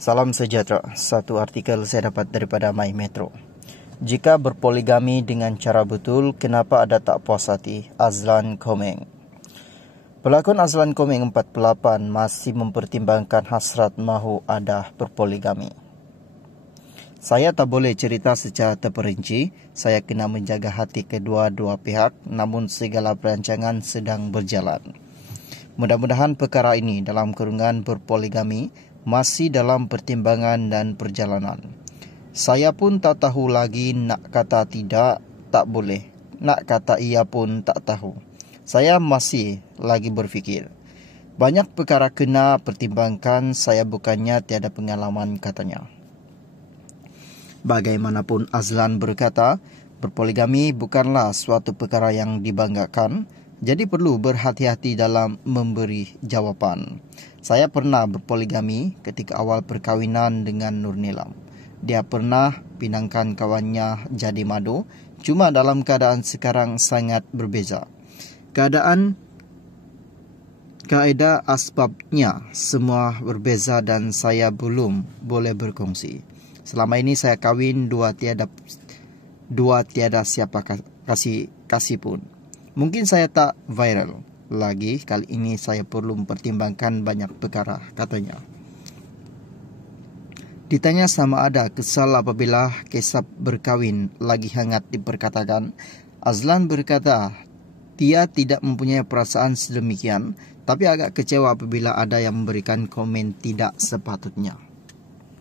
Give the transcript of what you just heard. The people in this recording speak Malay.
Salam sejahtera. Satu artikel saya dapat daripada My Metro. Jika berpoligami dengan cara betul, kenapa ada tak puas hati? Azlan Komeng. Pelakon Azlan Komeng 48 masih mempertimbangkan hasrat mahu ada berpoligami. Saya tak boleh cerita secara terperinci. Saya kena menjaga hati kedua-dua pihak, namun segala perancangan sedang berjalan. Mudah-mudahan perkara ini dalam kurungan berpoligami masih dalam pertimbangan dan perjalanan. Saya pun tak tahu lagi nak kata tidak, tak boleh. Nak kata iya pun tak tahu. Saya masih lagi berfikir. Banyak perkara kena pertimbangkan, saya bukannya tiada pengalaman, katanya. Bagaimanapun Azlan berkata, berpoligami bukanlah suatu perkara yang dibanggakan, jadi perlu berhati-hati dalam memberi jawapan. Saya pernah berpoligami ketika awal perkahwinan dengan Nur Nilam. Dia pernah pinangkan kawannya jadi madu, cuma dalam keadaan sekarang sangat berbeza. Kaedah asbabnya semua berbeza dan saya belum boleh berkongsi. Selama ini saya kahwin dua tiada siapa kasih pun. Mungkin saya tak viral lagi, kali ini saya perlu mempertimbangkan banyak perkara, katanya. Ditanya sama ada kesal apabila kisah berkahwin lagi hangat diperkatakan, Azlan berkata dia tidak mempunyai perasaan sedemikian, tapi agak kecewa apabila ada yang memberikan komen tidak sepatutnya.